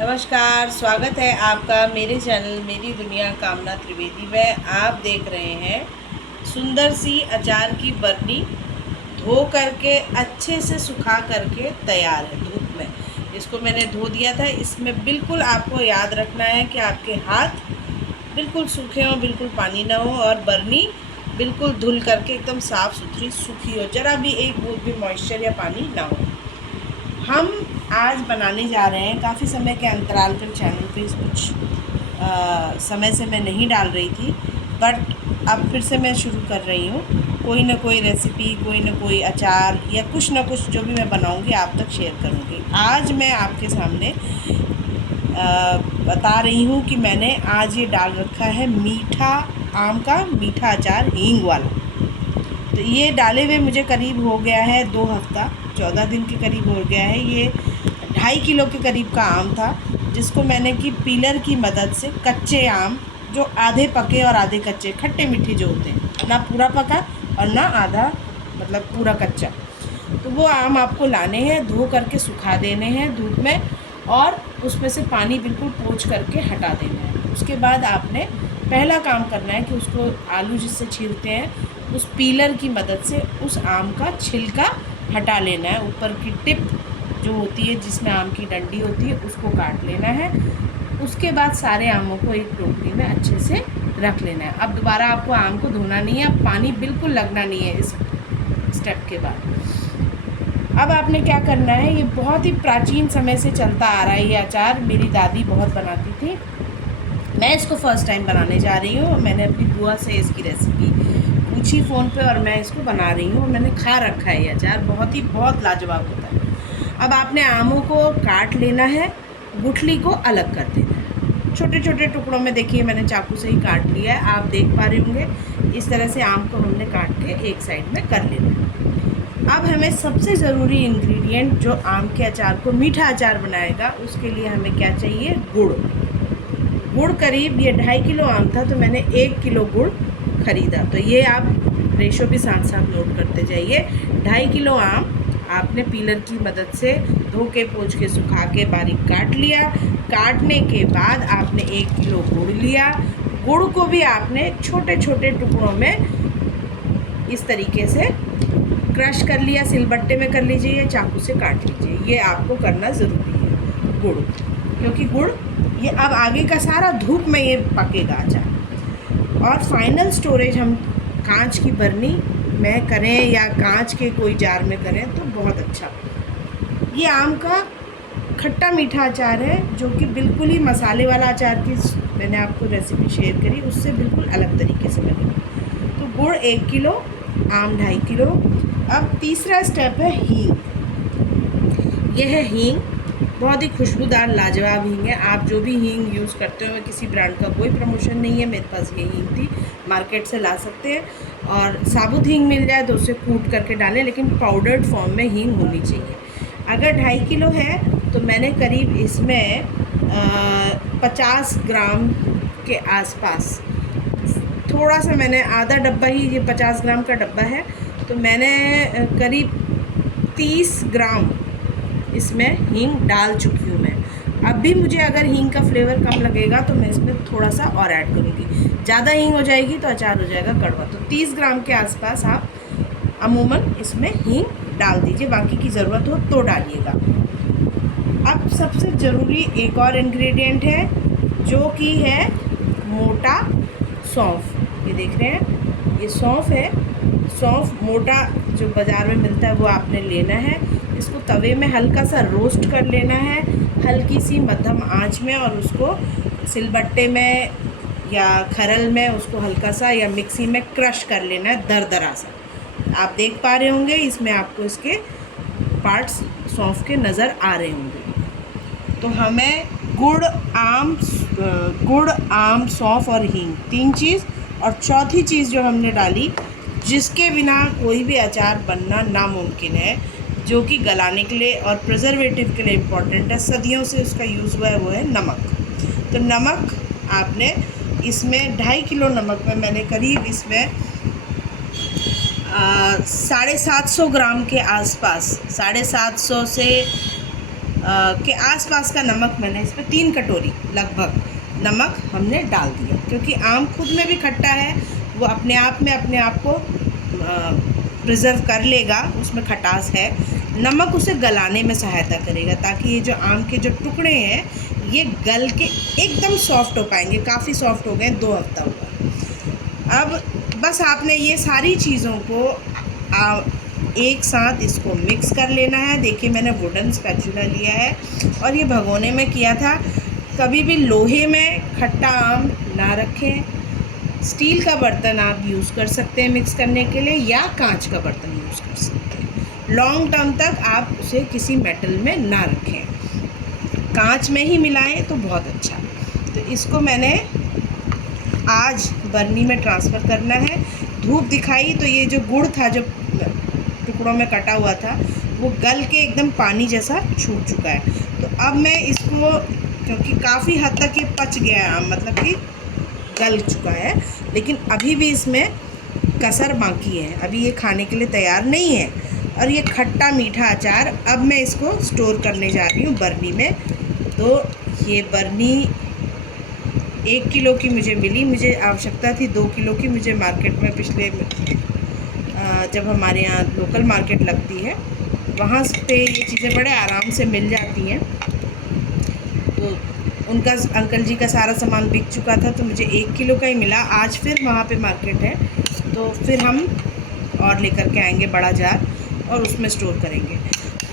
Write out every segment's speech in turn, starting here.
नमस्कार, स्वागत है आपका मेरे चैनल मेरी दुनिया कामना त्रिवेदी में। आप देख रहे हैं सुंदर सी अचार की बरनी धो करके अच्छे से सुखा करके तैयार है धूप में। इसको मैंने धो दिया था। इसमें बिल्कुल आपको याद रखना है कि आपके हाथ बिल्कुल सूखे हों, बिल्कुल पानी ना हो और बरनी बिल्कुल धुल करके एकदम साफ़ सुथरी सूखी हो, ज़रा भी एक बूंद भी मॉइस्चर या पानी ना हो। हम आज बनाने जा रहे हैं, काफ़ी समय के अंतराल पर चैनल पे कुछ समय से मैं नहीं डाल रही थी, बट अब फिर से मैं शुरू कर रही हूँ। कोई ना कोई रेसिपी, कोई ना कोई अचार या कुछ ना कुछ जो भी मैं बनाऊँगी आप तक शेयर करूँगी। आज मैं आपके सामने बता रही हूँ कि मैंने आज ये डाल रखा है मीठा आम का मीठा अचार हींग वाला। तो ये डाले हुए मुझे करीब हो गया है 2 हफ्ता, 14 दिन के करीब हो गया है। ये 2.5 किलो के करीब का आम था, जिसको मैंने कि पीलर की मदद से कच्चे आम जो आधे पके और आधे कच्चे, खट्टे मीठे जो होते हैं, ना पूरा पका और ना आधा मतलब पूरा कच्चा, तो वो आम आपको लाने हैं, धो करके सुखा देने हैं धूप में और उसमें से पानी बिल्कुल पोंछ करके हटा देना है। उसके बाद आपने पहला काम करना है कि उसको आलू जिससे छीलते हैं उस पीलर की मदद से उस आम का छिलका हटा लेना है। ऊपर की टिप जो होती है जिसमें आम की डंडी होती है उसको काट लेना है। उसके बाद सारे आमों को एक टोकरी में अच्छे से रख लेना है। अब दोबारा आपको आम को धोना नहीं है, अब पानी बिल्कुल लगना नहीं है इस स्टेप के बाद। अब आपने क्या करना है, ये बहुत ही प्राचीन समय से चलता आ रहा है ये अचार, मेरी दादी बहुत बनाती थी। मैं इसको फ़र्स्ट टाइम बनाने जा रही हूँ। मैंने अपनी बुआ से इसकी रेसिपी पूछी फ़ोन पे और मैं इसको बना रही हूँ। मैंने खा रखा है ये अचार, बहुत लाजवाब होता है। अब आपने आमों को काट लेना है, गुठली को अलग कर देना है। छोटे छोटे टुकड़ों में देखिए मैंने चाकू से ही काट लिया है, आप देख पा रहे होंगे। इस तरह से आम को हमने काट के एक साइड में कर लेना है। अब हमें सबसे ज़रूरी इंग्रेडिएंट जो आम के अचार को मीठा अचार बनाएगा, उसके लिए हमें क्या चाहिए, गुड़। गुड़ करीब ये 2.5 किलो आम था तो मैंने 1 किलो गुड़ ख़रीदा। तो ये आप रेशो भी साथ साथ नोट करते जाइए। 2.5 किलो आम आपने पीलर की मदद से धो के पोंछ के सुखा के बारीक काट लिया। काटने के बाद आपने 1 किलो गुड़ लिया। गुड़ को भी आपने छोटे छोटे टुकड़ों में इस तरीके से क्रश कर लिया, सिलबट्टे में कर लीजिए या चाकू से काट लीजिए। ये आपको करना ज़रूरी है गुड़, क्योंकि गुड़ ये अब आगे का सारा धूप में ये पकेगा अचार। और फाइनल स्टोरेज हम कांच की बरनी में करें या कांच के कोई जार में करें तो बहुत अच्छा। ये आम का खट्टा मीठा अचार है जो कि बिल्कुल ही मसाले वाला अचार की मैंने आपको रेसिपी शेयर करी, उससे बिल्कुल अलग तरीके से बनेगा। तो गुड़ 1 किलो, आम 2.5 किलो। अब तीसरा स्टेप है हींग। यह है हींग, बहुत ही खुशबूदार लाजवाब हींग है। आप जो भी हींग यूज़ करते हो, किसी ब्रांड का कोई प्रमोशन नहीं है, मेरे पास ये हींग थी, मार्केट से ला सकते हैं। और साबुत हींग मिल जाए तो उसे कूट करके डालें, लेकिन पाउडर्ड फॉर्म में हींग होनी चाहिए। अगर 2.5 किलो है तो मैंने करीब इसमें 50 ग्राम के आसपास, थोड़ा सा मैंने आधा डब्बा ही, ये 50 ग्राम का डब्बा है तो मैंने करीब 30 ग्राम इसमें हींग डाल चुकी हूँ मैं। अब भी मुझे अगर हींग का फ्लेवर कम लगेगा तो मैं इसमें थोड़ा सा और ऐड करूँगी। ज़्यादा हींग हो जाएगी तो अचार हो जाएगा कड़वा। तो 30 ग्राम के आसपास आप अमूमन इसमें हींग डाल दीजिए, बाकी की ज़रूरत हो तो डालिएगा। अब सबसे ज़रूरी एक और इंग्रेडिएंट है जो कि है मोटा सौंफ। ये देख रहे हैं, ये सौंफ है। सौंफ मोटा जो बाज़ार में मिलता है वो आपने लेना है। इसको तवे में हल्का सा रोस्ट कर लेना है, हल्की सी मध्यम आंच में, और उसको सिलबट्टे में या खरल में उसको हल्का सा या मिक्सी में क्रश कर लेना है दरदरा सा। आप देख पा रहे होंगे इसमें आपको इसके पार्ट्स सौंफ के नज़र आ रहे होंगे। तो हमें गुड़, आम, सौंफ और हींग, 3 चीज़, और चौथी चीज़ जो हमने डाली जिसके बिना कोई भी अचार बनना नामुमकिन है, जो कि गलाने के लिए और प्रिजर्वेटिव के लिए इम्पॉर्टेंट है, सदियों से उसका यूज़ हुआ है, वो है नमक। तो नमक आपने इसमें 2.5 किलो नमक में मैंने करीब इसमें 750 ग्राम के आसपास, 750 से के आसपास का नमक मैंने इसमें 3 कटोरी लगभग नमक हमने डाल दिया, क्योंकि आम खुद में भी खट्टा है, वो अपने आप को प्रिजर्व कर लेगा, उसमें खटास है। नमक उसे गलाने में सहायता करेगा, ताकि ये जो आम के जो टुकड़े हैं ये गल के एकदम सॉफ्ट हो पाएंगे। काफ़ी सॉफ्ट हो गए, 2 हफ्ता हुआ। अब बस आपने ये सारी चीज़ों को एक साथ इसको मिक्स कर लेना है। देखिए मैंने वुडन स्पैचुला लिया है और ये भगोने में किया था। कभी भी लोहे में खट्टा आम ना रखें। स्टील का बर्तन आप यूज़ कर सकते हैं मिक्स करने के लिए, या कांच का बर्तन यूज़ कर सकते हैं। लॉन्ग टर्म तक आप उसे किसी मेटल में ना रखें, कांच में ही मिलाएं तो बहुत अच्छा। तो इसको मैंने आज बर्नी में ट्रांसफ़र करना है। धूप दिखाई तो ये जो गुड़ था जो टुकड़ों में कटा हुआ था वो गल के एकदम पानी जैसा छूट चुका है। तो अब मैं इसको, क्योंकि काफ़ी हद तक ये पच गया है, मतलब कि गल चुका है, लेकिन अभी भी इसमें कसर बाकी है, अभी ये खाने के लिए तैयार नहीं है। और ये खट्टा मीठा अचार अब मैं इसको स्टोर करने जा रही हूँ बर्नी में। तो ये बर्नी 1 किलो की मुझे मिली, मुझे आवश्यकता थी 2 किलो की। मुझे मार्केट में पिछले जब हमारे यहाँ लोकल मार्केट लगती है वहाँ पे ये चीज़ें बड़े आराम से मिल जाती हैं। तो उनका अंकल जी का सारा सामान बिक चुका था, तो मुझे 1 किलो का ही मिला। आज फिर वहाँ पे मार्केट है, तो फिर हम और लेकर के आएंगे बड़ा जार और उसमें स्टोर करेंगे।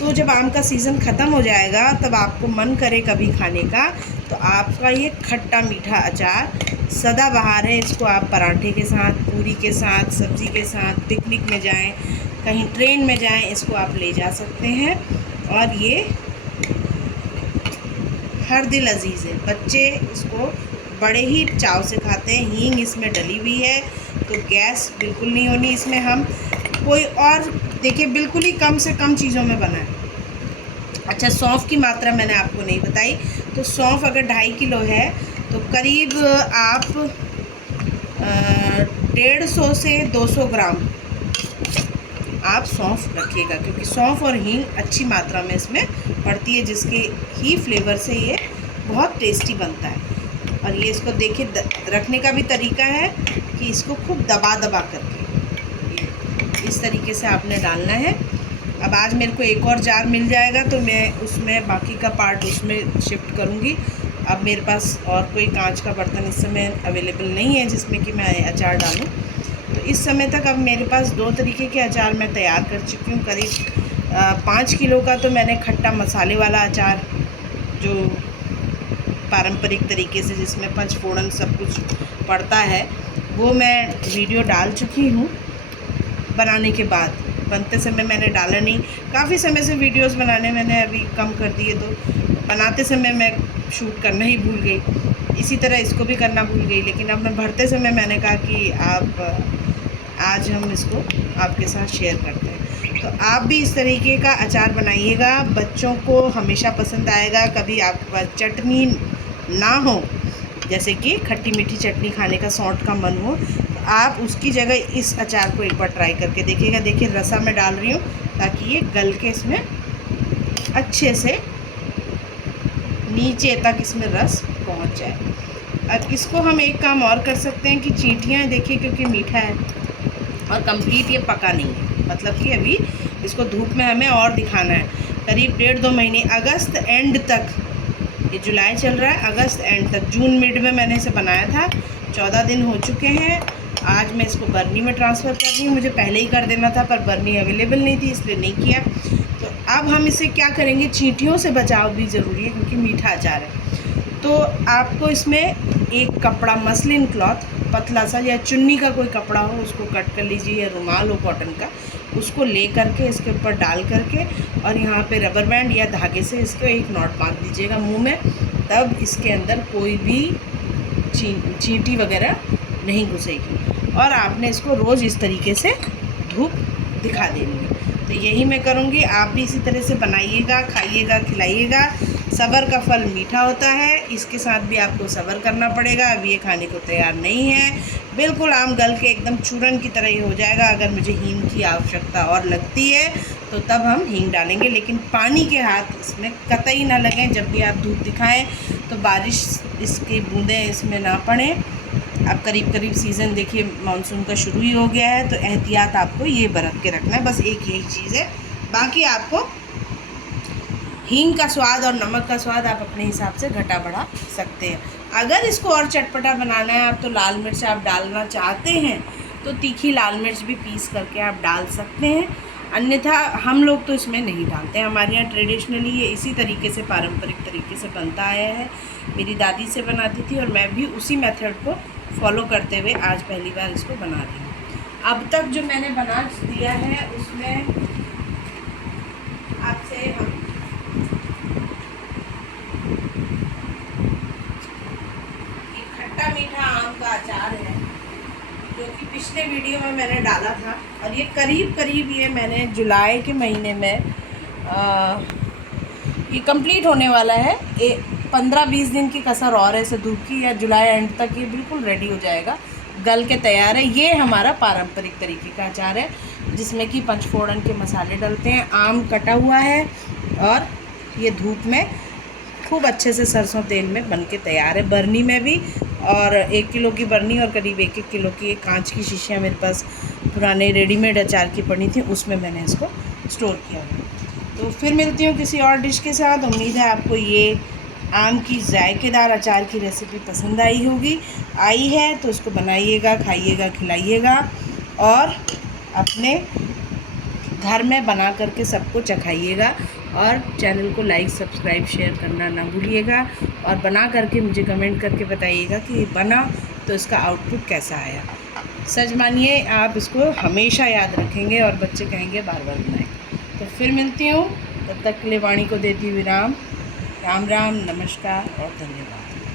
तो जब आम का सीज़न ख़त्म हो जाएगा, तब आपको मन करे कभी खाने का, तो आपका ये खट्टा मीठा अचार सदाबहार है। इसको आप पराठे के साथ, पूरी के साथ, सब्ज़ी के साथ, पिकनिक में जाएं, कहीं ट्रेन में जाएं, इसको आप ले जा सकते हैं। और ये हर दिल अजीज़ है, बच्चे इसको बड़े ही चाव से खाते हैं। हींग इसमें डली हुई है, तो गैस बिल्कुल नहीं होनी इसमें। हम कोई और देखिए बिल्कुल ही कम से कम चीज़ों में बना है। अच्छा, सौंफ की मात्रा मैंने आपको नहीं बताई। तो सौंफ अगर 2.5 किलो है तो करीब आप 150 से 200 ग्राम आप सौंफ रखिएगा, क्योंकि सौंफ और हींग अच्छी मात्रा में इसमें पड़ती है, जिसके ही फ्लेवर से ये बहुत टेस्टी बनता है। और ये इसको देखिए रखने का भी तरीका है कि इसको खूब दबा दबा करके इस तरीके से आपने डालना है। अब आज मेरे को एक और जार मिल जाएगा तो मैं उसमें बाकी का पार्ट उसमें शिफ्ट करूँगी। अब मेरे पास और कोई कांच का बर्तन इस समय अवेलेबल नहीं है जिसमें कि मैं अचार डालूँ। तो इस समय तक अब मेरे पास 2 तरीके के अचार मैं तैयार कर चुकी हूँ। करीब 5 किलो का तो मैंने खट्टा मसाले वाला अचार, जो पारंपरिक तरीके से जिसमें पंचफोड़न सब कुछ पड़ता है, वो मैं वीडियो डाल चुकी हूँ। बनाने के बाद, बनते समय मैंने डाला नहीं। काफ़ी समय से वीडियोस बनाने मैंने अभी कम कर दिए, तो बनाते समय मैं शूट करना ही भूल गई। इसी तरह इसको भी करना भूल गई, लेकिन अब मैं भरते समय मैंने कहा कि आज हम इसको आपके साथ शेयर करते हैं। तो आप भी इस तरीके का अचार बनाइएगा, बच्चों को हमेशा पसंद आएगा। कभी आपके पास चटनी ना हो, जैसे कि खट्टी मीठी चटनी खाने का सौंठ का मन हो, तो आप उसकी जगह इस अचार को एक बार ट्राई करके देखिएगा। देखिए रसा मैं डाल रही हूँ ताकि ये गल के इसमें अच्छे से नीचे तक इसमें रस पहुँच जाए। अब इसको हम एक काम और कर सकते हैं कि चींटियाँ देखिए, क्योंकि मीठा है और कंप्लीट ये पका नहीं है, मतलब कि अभी इसको धूप में हमें और दिखाना है। करीब 1.5-2 महीने, अगस्त एंड तक, ये जुलाई चल रहा है, अगस्त एंड तक, जून मिड में मैंने इसे बनाया था। 14 दिन हो चुके हैं। आज मैं इसको बर्नी में ट्रांसफ़र कर रही हूँ। मुझे पहले ही कर देना था पर बर्नी अवेलेबल नहीं थी, इसलिए नहीं किया। तो अब हम इसे क्या करेंगे, चींटियों से बचाव भी ज़रूरी है क्योंकि मीठा अचार है। तो आपको इसमें एक कपड़ा, मसलिन क्लॉथ पतला सा या चुन्नी का कोई कपड़ा हो उसको कट कर लीजिए, या रुमाल हो कॉटन का, उसको ले करके इसके ऊपर डाल करके और यहाँ पे रबर बैंड या धागे से इसको एक नॉट बांध दीजिएगा मुंह में। तब इसके अंदर कोई भी चींटी वगैरह नहीं घुसेगी। और आपने इसको रोज़ इस तरीके से धूप दिखा देनी है। तो यही मैं करूँगी, आप भी इसी तरह से बनाइएगा, खाइएगा, खिलाइएगा। सब्र का फल मीठा होता है, इसके साथ भी आपको सब्र करना पड़ेगा। अब ये खाने को तैयार नहीं है, बिल्कुल आम गल के एकदम चूरन की तरह ही हो जाएगा। अगर मुझे हींग की आवश्यकता और लगती है तो तब हम हींग डालेंगे। लेकिन पानी के हाथ इसमें कतई ना लगें। जब भी आप दूध दिखाएं तो बारिश इसकी बूंदें इसमें ना पड़ें। अब करीब करीब सीज़न देखिए मानसून का शुरू ही हो गया है, तो एहतियात आपको ये बरत के रखना है, बस एक यही चीज़ है। बाकी आपको हींग का स्वाद और नमक का स्वाद आप अपने हिसाब से घटा बढ़ा सकते हैं। अगर इसको और चटपटा बनाना है आप, तो लाल मिर्च आप डालना चाहते हैं तो तीखी लाल मिर्च भी पीस करके आप डाल सकते हैं, अन्यथा हम लोग तो इसमें नहीं डालते हैं। हमारे यहाँ ट्रेडिशनली ये इसी तरीके से, पारंपरिक तरीके से बनता आया है। मेरी दादी से बनाती थी और मैं भी उसी मेथड को फॉलो करते हुए आज पहली बार इसको बना रही हूँ। अब तक जो मैंने बना दिया है उसमें आपसे हम खट्टा मीठा आम का अचार है, जो कि पिछले वीडियो में मैंने डाला था, और ये करीब करीब ये मैंने जुलाई के महीने में ये कंप्लीट होने वाला है। 15-20 दिन की कसर और है इसे धूप की, या जुलाई एंड तक ये बिल्कुल रेडी हो जाएगा, गल के तैयार है। ये हमारा पारंपरिक तरीके का अचार है जिसमें कि पंचफोड़न के मसाले डलते हैं, आम कटा हुआ है, और ये धूप में खूब अच्छे से सरसों तेल में बन के तैयार है। बरनी में भी, और 1 किलो की बरनी और करीब 1-1 किलो की कांच की शीशियाँ मेरे पास पुराने रेडीमेड अचार की पड़ी थी, उसमें मैंने इसको स्टोर किया हुआ। तो फिर मिलती हूँ किसी और डिश के साथ। उम्मीद है आपको ये आम की जायकेदार अचार की रेसिपी पसंद आई है तो उसको बनाइएगा, खाइएगा, खिलाइएगा, और अपने घर में बना करके सबको चखाइएगा। और चैनल को लाइक, सब्सक्राइब, शेयर करना ना भूलिएगा, और बना करके मुझे कमेंट करके बताइएगा कि बना तो इसका आउटपुट कैसा आया। सच मानिए आप इसको हमेशा याद रखेंगे और बच्चे कहेंगे बार बार बनाएं। तो फिर मिलती हूँ, तब तक के लिए वाणी को देती हुई राम राम, नमस्कार और धन्यवाद।